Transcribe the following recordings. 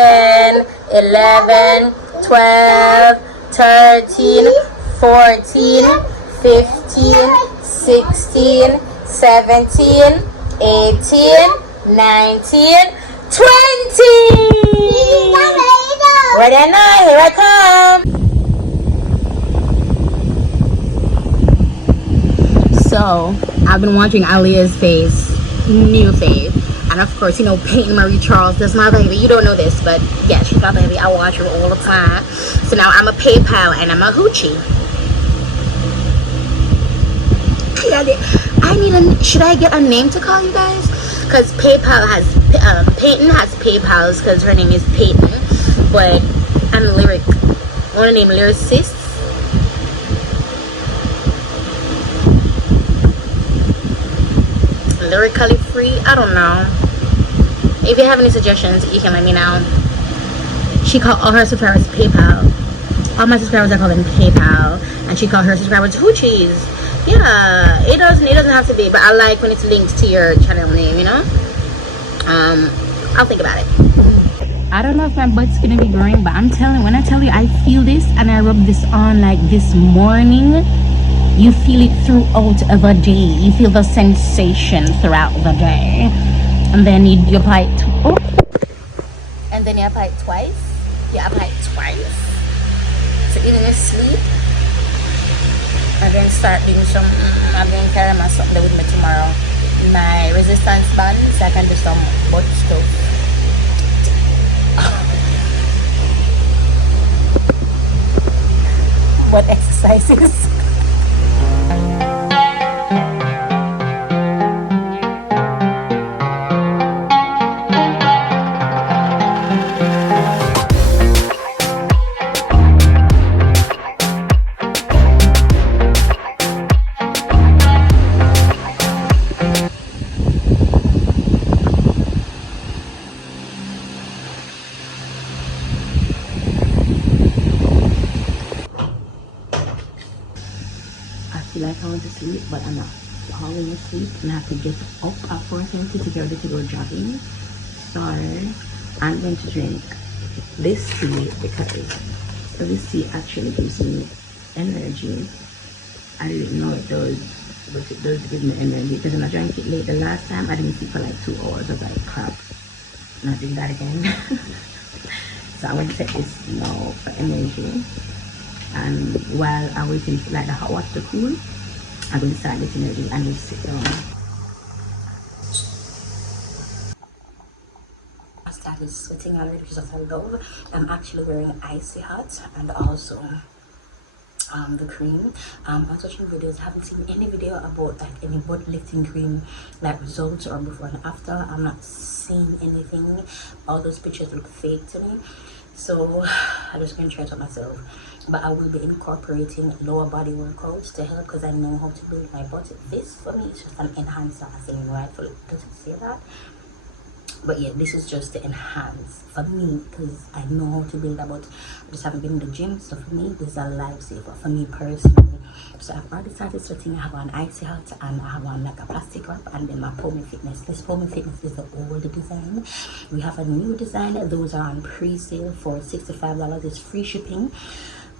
10, 11, 12, 13, 14, 15, 16, 17, 18, 19, 20. Ready or not, here I come. So I've been watching Aaliyah's face, new face, and of course, you know, Peyton Marie Charles, that's my baby. You don't know this, but yeah, she's my baby. I watch her all the time. So now I'm a PayPal and I'm a hoochie. Should I get a name to call you guys? Because PayPal has Peyton has PayPal's because her name is Peyton, but I'm Lyric. I want to name Lyricist. Lyrically free. I don't know. If you have any suggestions, you can let me know. She called all her subscribers PayPal. All my subscribers, I call them PayPal, and she called her subscribers hoochies. Yeah, it doesn't have to be, but I like when it's linked to your channel name, you know. I'll think about it. I don't know if my butt's gonna be growing, but when I tell you I feel this and I rub this on like this morning, you feel it throughout the day. You feel the sensation throughout the day, and then you apply it and then you apply it twice. You apply it twice, so even in sleep. And then start doing some, I'm going to carry my something with me tomorrow. My resistance band, so I can do some butt stuff. What exercises? Like I want to sleep, but I'm not falling asleep, and I have to get up at 4:20 to get ready to go jogging. So I'm going to drink this tea because this tea actually gives me energy. I didn't know it does, but it does give me energy because when I drank it late the last time, I didn't sleep for like 2 hours. I was like, crap, not doing that again. So I'm going to take this now for energy. And while I'm waiting for like the hot water to cool, I'm going to start getting ready and just sit down. I started sweating already because of the love. I'm actually wearing icy hot and also the cream. I was watching videos. I haven't seen any video about like any butt lifting cream like results or before and after. I'm not seeing anything. All those pictures look fake to me. So I'm just going to try it out myself. But I will be incorporating lower body workouts to help because I know how to build my butt. This for me is just an enhancer, as in rightfully doesn't say that. But yeah, this is just to enhance for me because I know how to build a butt. I just haven't been in the gym, so for me this is a lifesaver for me personally. So I've already started sweating. I have on icy hot and I have on like a plastic wrap, and then my POMIFITNESS. This POMIFITNESS is the old design. We have a new design. Those are on pre-sale for $65. It's free shipping.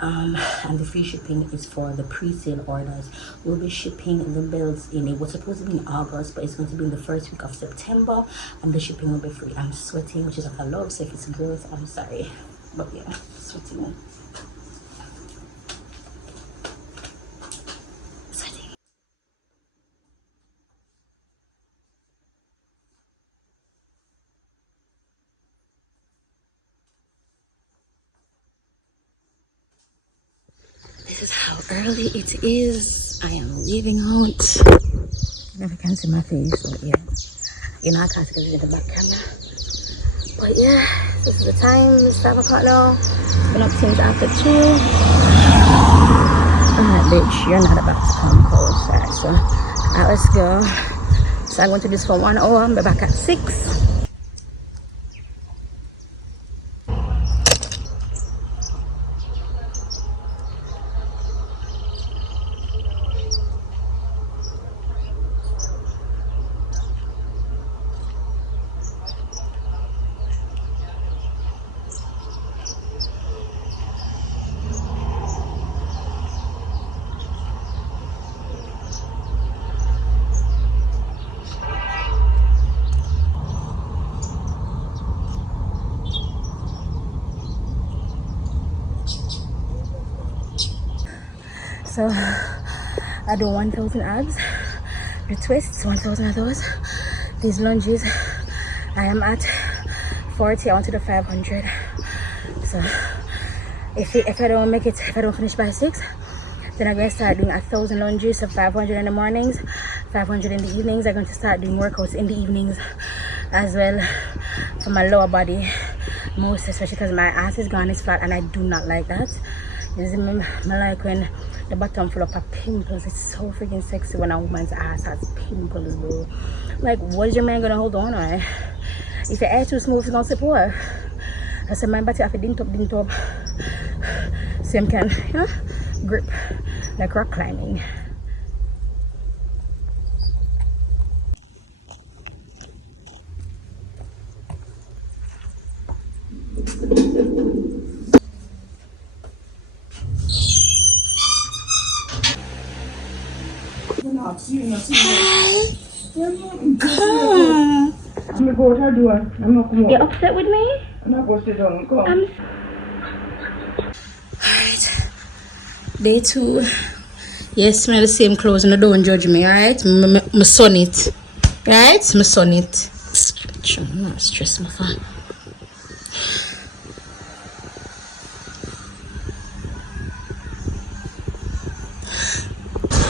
And the free shipping is for the pre-sale orders. We'll be shipping the belts in, it was supposed to be in August, but it's going to be in the first week of September, and the shipping will be free. I'm sweating, which is what I love, so if it's gross, I'm sorry, but yeah, sweating. This is how early it is. I am leaving out. I never can see my face, but yeah. You know, I can't see the back camera. But yeah, this is the time. It's 5 o'clock now. It's been up since after 2. Alright, bitch, you're not about to come closer. So, alright, let's go. So I'm going to do this for 1 hour. I'll be back at 6. So I do 1,000 abs, the twists, 1,000 of those. These lunges, I am at 40. I want to do 500. So if I don't make it, if I don't finish by 6, then I'm going to start doing 1,000 lunges, so 500 in the mornings, 500 in the evenings. I'm going to start doing workouts in the evenings as well for my lower body, most especially because my ass is gone, it's flat, and I do not like that. I like when the bottom full up of pimples. It's so freaking sexy when a woman's ass has pimples, bro. Like, what is your man gonna hold on to? If your hair too smooth, it's gonna support. I said, my body have to dint up. Same can, you know, grip like rock climbing. You're upset with me? Alright. Day 2. Yes, I'm the same clothes and don't judge me, alright? My son it. Right? My son it. I'm not stressed my fan.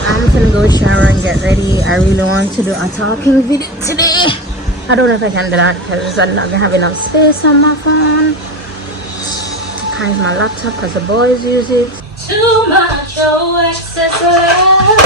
I'm gonna go shower and get ready. I really want to do a talking video today. I don't know if I can do that because I'm not gonna have enough space on my phone. I can't use my laptop because the boys use it. Too much excess love.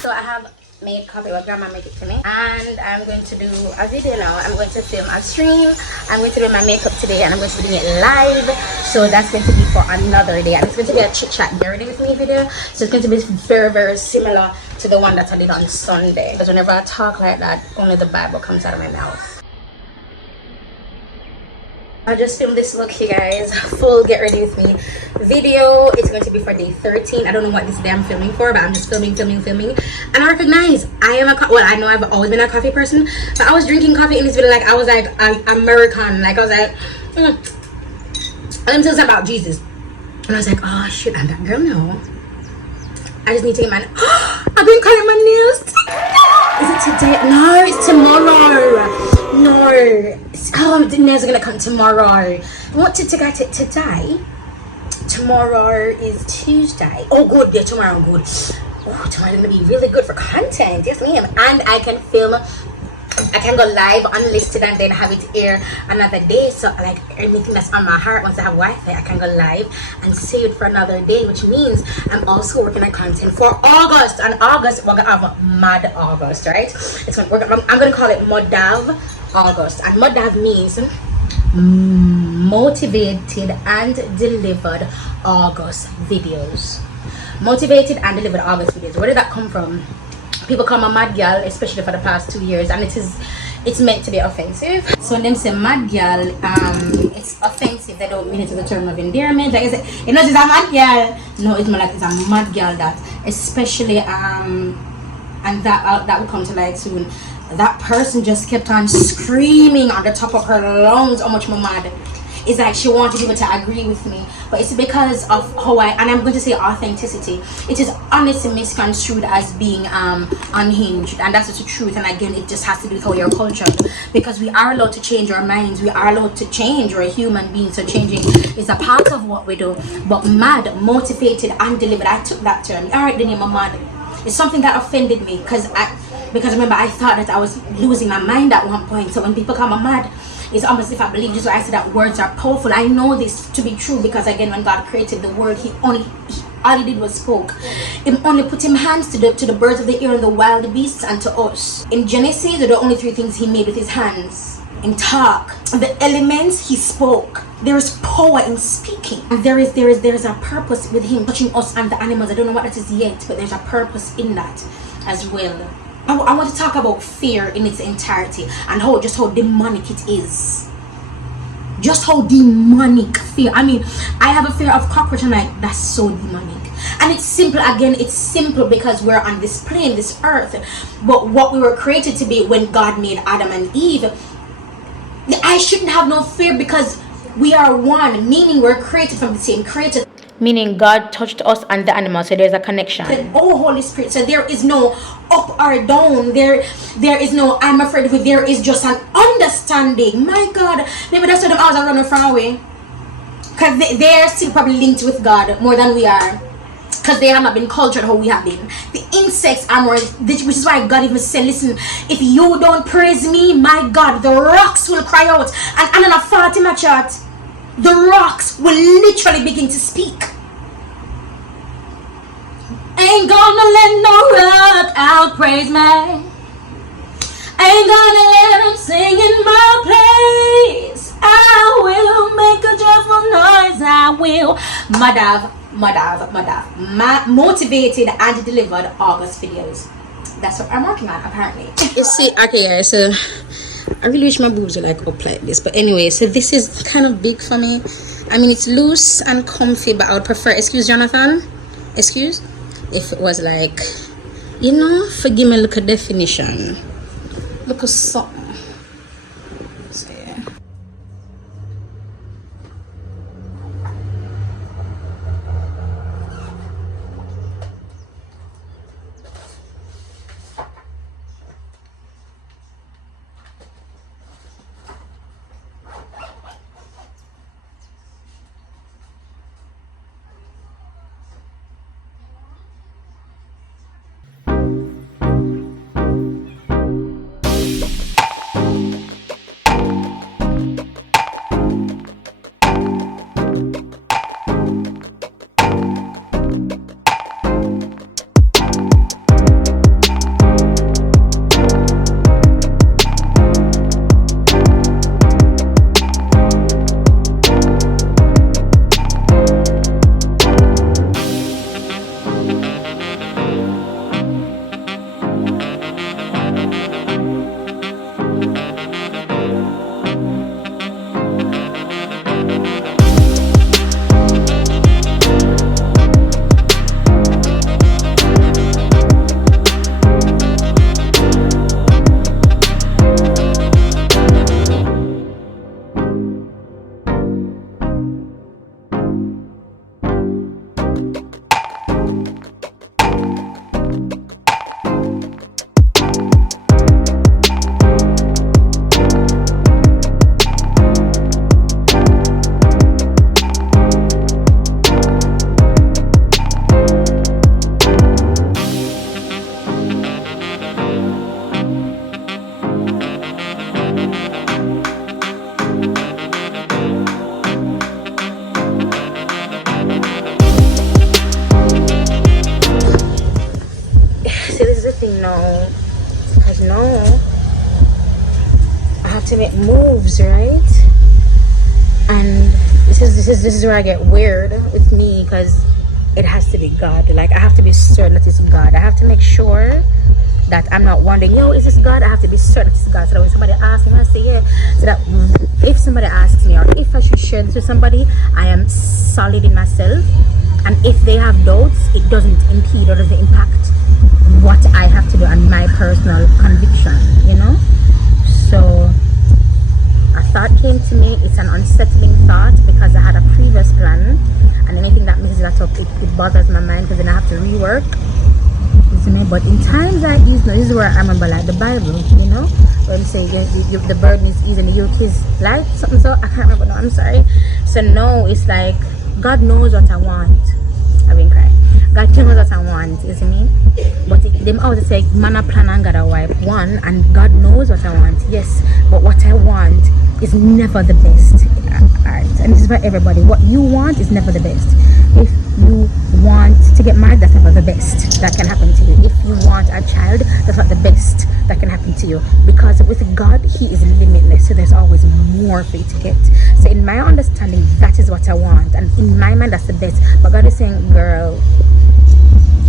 So I have made coffee. What grandma make it for me, and I'm going to do a video now. I'm going to film a stream. I'm going to do my makeup today, and I'm going to be doing it live. So that's going to be for another day, and it's going to be a chit chat, get ready with me video. So it's going to be very, very similar to the one that I did on Sunday, because whenever I talk like that, only the Bible comes out of my mouth. I just filmed this look, you guys, full get ready with me video. It's going to be for day 13. I don't know what this day I'm filming for, but I'm just filming. And I recognize I am I know I've always been a coffee person, but I was drinking coffee in this video like I was like an American, like I was like let me tell you about Jesus. And I was like, oh shit, I'm that girl now. I just need to get my I've been cutting my nails. Is it today? No, it's tomorrow. No, the nails are gonna come tomorrow. What to get it today? Tomorrow is Tuesday. Oh good, yeah, tomorrow good. Oh, tomorrow's gonna be really good for content. Yes ma'am. And I can film, I can go live unlisted and then have it air another day. So like anything that's on my heart, once I have Wi-Fi, I can go live and save it for another day, which means I'm also working on content for August. And August we're gonna have Mad August, right? It's gonna work. I'm gonna call it Modav August. And Modav means motivated and delivered August videos. Motivated and delivered August videos. Where did that come from? People call me mad girl, especially for the past 2 years, and it's meant to be offensive. So when them say mad girl, it's offensive. They don't mean it as a term of endearment. Like I say, you know, it's a mad girl. No, it's more like it's a mad girl that, especially and that will come to light soon. That person just kept on screaming on the top of her lungs how much more mad. It's like she wanted people to agree with me, but it's because of how and I'm going to say authenticity. It is honestly misconstrued as being unhinged, and that's just the truth. And again, it just has to do with how you're cultured, because we are allowed to change our minds, we are allowed to change. We're a human being, so changing is a part of what we do. But mad, motivated and delivered, I took that term. All right, the name of mad, it's something that offended me, because remember, I thought that I was losing my mind at one point. So when people call me mad, it's almost if I believe, just why I say that words are powerful. I know this to be true because again, when God created the world, all he did was spoke. He only put him hands to the birds of the air and the wild beasts and to us. In Genesis, there are only 3 things he made with his hands. In talk, the elements, he spoke. There is power in speaking, and there is a purpose with him touching us and the animals. I don't know what that is yet, but there's a purpose in that as well. I want to talk about fear in its entirety and how demonic it is. Just how demonic fear. I mean, I have a fear of cockroach and like, that's so demonic. And it's simple, again, it's simple because we're on this plane, this earth. But what we were created to be when God made Adam and Eve, the I shouldn't have no fear because we are one, meaning we're created from the same creator. Meaning God touched us and the animal, so there's a connection. Oh, Holy Spirit. So there is no up or down. There is no I'm afraid of it. There is just an understanding. My God. Maybe that's why them owls are running far away. Because they're still probably linked with God more than we are. Because they have not been cultured how we have been. The insects are more, which is why God even said, listen, if you don't praise me, my God, the rocks will cry out. And on a Fatima chart, the rocks will literally begin to speak. Ain't gonna let no rock out praise me. Ain't gonna let them sing in my place. I will make a joyful noise. I will. Madav, motivated and delivered August videos. That's what I'm working on, apparently. You see, okay, yeah, so I really wish my boobs were like up like this, but anyway, so this is kind of big for me. I mean, it's loose and comfy, but I would prefer, excuse Jonathan, excuse, if it was like, you know, forgive me, look at definition, look at something. So yeah. No, because no, I have to make moves, right? And this is where I get weird with me, because it has to be God. Like, I have to be certain that it's God. I have to make sure that I'm not wondering, yo, is this God? I have to be certain it's God, so that when somebody asks me, I say yeah. So that if somebody asks me, or if I should share this with somebody, I am solid in myself. And if they have doubts, it doesn't impede or doesn't impact what I have to do and my personal conviction, you know. So a thought came to me. It's an unsettling thought because I had a previous plan, and anything that messes that up, it bothers my mind, because then I have to rework. But in times like these, this is where I remember, like the Bible, you know, where I'm saying the burden is easy and the yoke is light, something. So I can't remember. No, I'm sorry. So no, it's like God knows what I want. I've been crying. God knows what I want, you see me? But them always say, man a plan and God a wife. One, and God knows what I want, yes. But what I want is never the best. Alright, and this is for everybody. What you want is never the best. If you want to get married, that's never the best that can happen to you. If you want a child, that's not the best that can happen to you. Because with God, He is limitless. So there's always more for you to get. So in my understanding, that is what I want. And in my mind, that's the best. But God is saying, girl,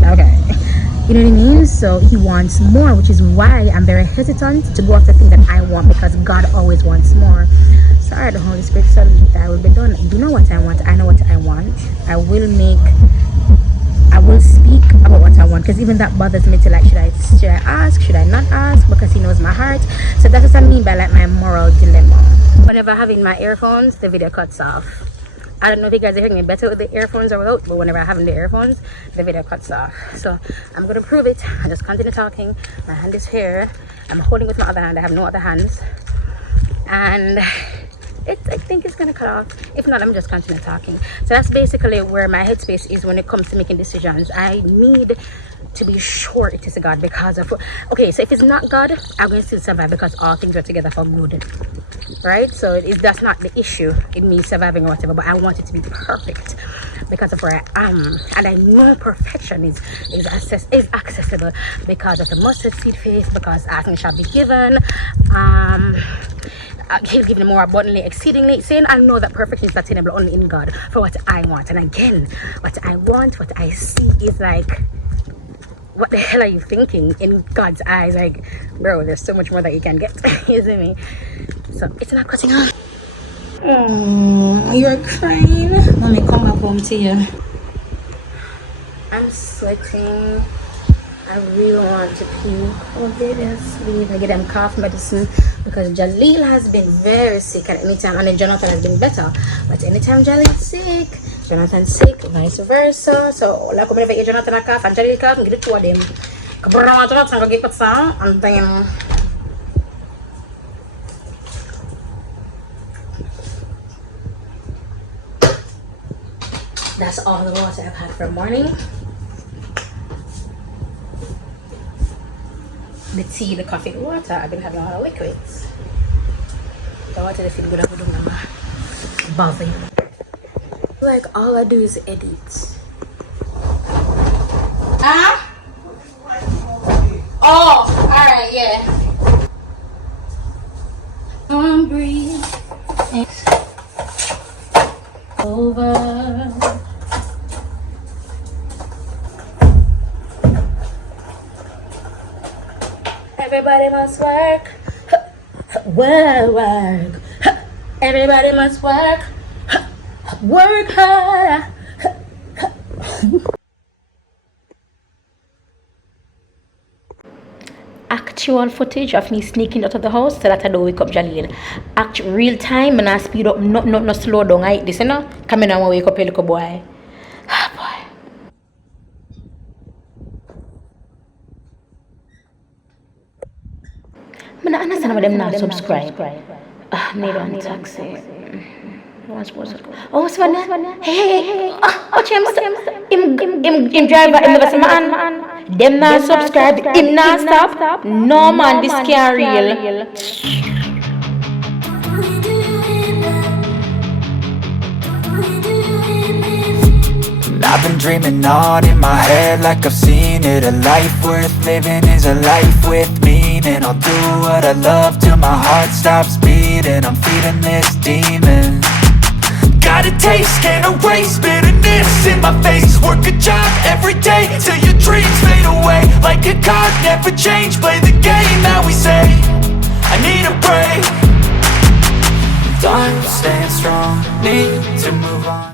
okay. You know what I mean? So He wants more, which is why I'm very hesitant to go after the thing that I want, because God always wants more. So alright, the Holy Spirit said that I will be done. You know what I want. I know what I want. I will speak about what I want, because even that bothers me to, like, should I ask, should I not ask, because He knows my heart. So that's what I mean by like my moral dilemma. Whenever I have in my earphones, the video cuts off. I don't know if you guys are hearing me better with the earphones or without, but whenever I have in the earphones, the video cuts off. So I'm gonna prove it. I just continue talking. My hand is here. I'm holding with my other hand. I have no other hands, and I think it's gonna cut off. If not, I'm just continue talking. So that's basically where my headspace is when it comes to making decisions. I need to be sure it is God, because of, okay, so if it's not God, I'm gonna still survive because all things are together for good, right? So that's not the issue in me surviving or whatever, but I want it to be perfect because of where I am, and I know perfection is accessible because of the mustard seed faith, because asking shall be given. He'll give me more abundantly, exceedingly, saying I know that perfection is attainable only in God for what I want. And again, what I want, what I see is like, what the hell are you thinking in God's eyes? Like, bro, there's so much more that you can get. You see me? So it's not cutting off. Oh, you're crying. Let me come back home to you. I'm sweating. I really want to pee. Oh, baby, sleep. I get them cough medicine because Jaleel has been very sick at any time, and then Jonathan has been better. But anytime Jaleel's sick, Jonathan's sick, vice versa. So, like, whenever you Jonathan a cough and Jaleel cough, get the two of them. Kabrama Jonathan go get some, and then that's all the water I've had for morning. The tea, the coffee, the water. I've been having a lot of liquids. The water, the feel good. I would remember. Bother. Like all I do is edit. Huh? Oh, alright, yeah. Breathe. Over. Everybody must work. Work. Everybody must work. Work hard. Actual footage of me sneaking out of the house so that I don't wake up Jaleel. Real time, and I speed up, not slow down. I this, you know? Come in and wake up a little boy. I don't understand why them not subscribe. Need one taxi. Oh, what's one? Hey. Oh, James. Him driver, him never see man. Them not subscribe. Him not stop. No man, this can't real. I've been dreaming on in my head like I've seen it. A life worth living is a life with meaning. I'll do what I love till my heart stops beating. I'm feeding this demon. Got a taste, can't erase bitterness in my face. Work a job every day till your dreams fade away. Like a card, never change, play the game that we say. I need a break. Time staying strong, need to move on.